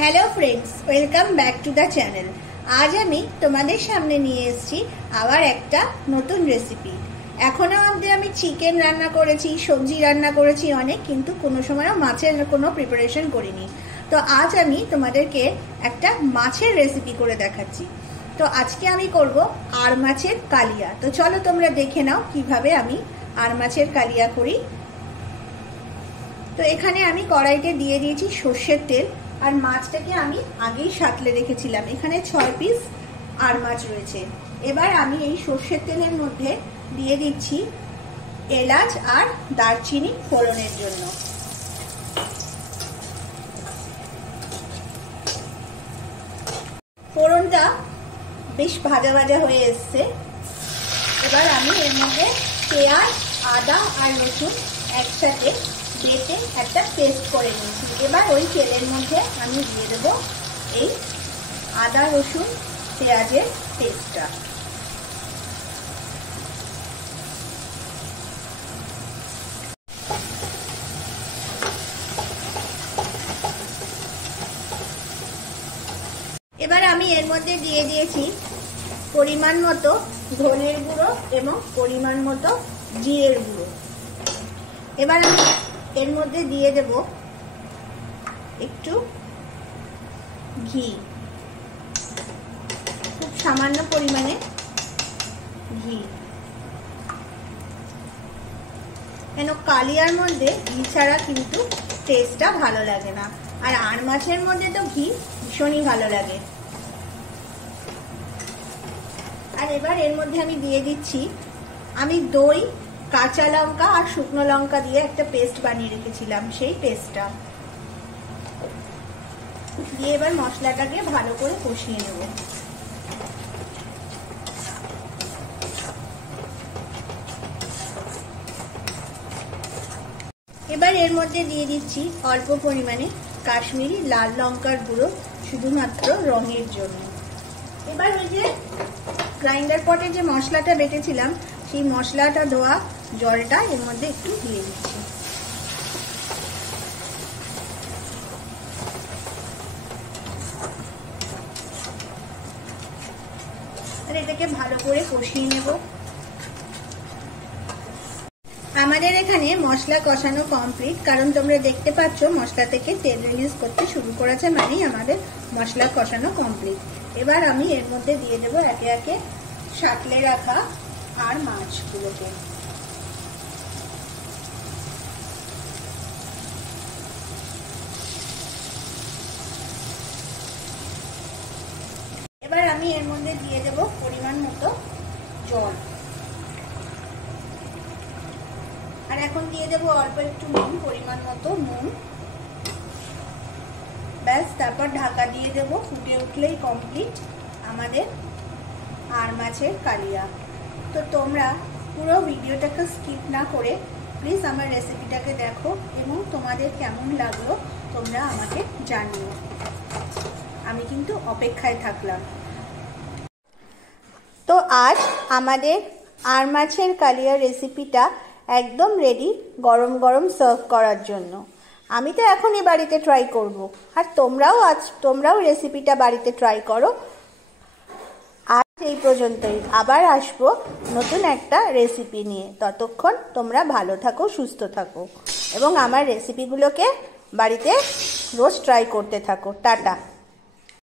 Hello friends, welcome back to the channel. আজ আমি তোমাদের সামনে নিয়ে এসেছি আবার একটা নতুন রেসিপি। এখনো অবধি আমি চিকেন রান্না করেছি, সবজি রান্না করেছি অনেক, কিন্তু কোনো সময়ও মাছের কোনো প্রিপারেশন করিনি। তো আজ আমি তোমাদেরকে একটা মাছের রেসিপি করে দেখাচ্ছি। তো আজকে আমি করব আর মাছের কালিয়া। তো চলো তোমরা দেখে নাও কিভাবে আমি আর মাছের কালিয়া করি। তো এখানে আমি কড়াইতে দিয়ে দিয়েছি সর্ষের তেল, আর মাছটাকে আমি আগেই সাঁতলে রেখেছিলাম। এখানে 6 পিস আর মাছ রয়েছে। এবার আমি এই সর্ষের তেলের মধ্যে দিয়ে দিচ্ছি এলাচ আর দারচিনি ফোড়নের জন্য। ফোড়নটা বেশ ভাজা ভাজা হয়ে এসছে। এবার আমি এর মধ্যে পেঁয়াজ, আদা আর রসুন একসাথে বেটে একটা পেস্ট করে নিয়েছি। এবার ওই তেলের মধ্যে আমি দিয়ে দেবো এই আদা রসুন পেঁয়াজের পেস্টটা। এবার আমি এর মধ্যে দিয়ে দিয়েছি পরিমাণ মতো ধনের গুঁড়ো এবং পরিমাণ মতো জিরের গুঁড়ো। এবার আমি এর মধ্যে দিয়ে দেব একটু ঘি, খুব সামান্য পরিমাণে ঘি, কেন কালিয়ার মধ্যে ঘি ছাড়া কিন্তু টেস্টটা ভালো লাগে না, আর আর মাছের মধ্যে তো ঘি ভীষণই ভালো লাগে। আর এবার এর মধ্যে আমি দিয়ে দিচ্ছি আমি দই, কাঁচা লঙ্কা আর শুকনো লঙ্কা দিয়ে একটা পেস্ট বানিয়ে রেখেছিলাম, সেই পেস্টটা দিয়ে এবার মশলাটাকে ভালো করে কষিয়ে নেব। এবার এর মধ্যে দিয়ে দিচ্ছি অল্প পরিমাণে কাশ্মীরি লাল লঙ্কার গুঁড়ো, শুধুমাত্র রঙের জন্য। এবার ওই যে গ্রাইন্ডার পটে যে মশলাটা বেটেছিলাম, সেই মশলাটা ধোয়া জলটা এর মধ্যে একটু দিয়ে দিচ্ছি। আর এটাকে ভালো করে কষিয়ে নেব। আমাদের এখানে মশলা কষানো কমপ্লিট, কারণ তোমরা দেখতে পাচ্ছ মশলা থেকে তেল রিলিজ করতে শুরু করেছে, মানেই আমাদের মশলা কষানো কমপ্লিট। এবার আমি এর মধ্যে দিয়ে দেবো একে একে সাঁতলে রাখা আর মাছগুলোকে। এবার আমি এর মধ্যে দিয়ে দেব পরিমাণ মতো জল, আর এখন দিয়ে দেবো অল্প একটু নুন, পরিমাণ মতো নুন। ব্যাস, তারপর ঢাকা দিয়ে দেব। ফুটে উঠলেই কমপ্লিট আমাদের আর মাছের কালিয়া। তো তোমরা পুরো ভিডিওটাকে স্কিপ না করে প্লিজ আমার রেসিপিটাকে দেখো, এবং তোমাদের কেমন লাগলো তোমরা আমাকে জানিও। আমি কিন্তু অপেক্ষায় থাকলাম। তো আজ আমাদের আর মাছের কালিয়া রেসিপিটা একদম রেডি, গরম গরম সার্ভ করার জন্য। আমি তো এখনই বাড়িতে ট্রাই করব, আর তোমরাও রেসিপিটা বাড়িতে ট্রাই করো। আজ এই পর্যন্তই, আবার আসবো নতুন একটা রেসিপি নিয়ে। ততক্ষণ তোমরা ভালো থাকো, সুস্থ থাকো, এবং আমার রেসিপিগুলোকে বাড়িতে রোজ ট্রাই করতে থাকো। টাটা।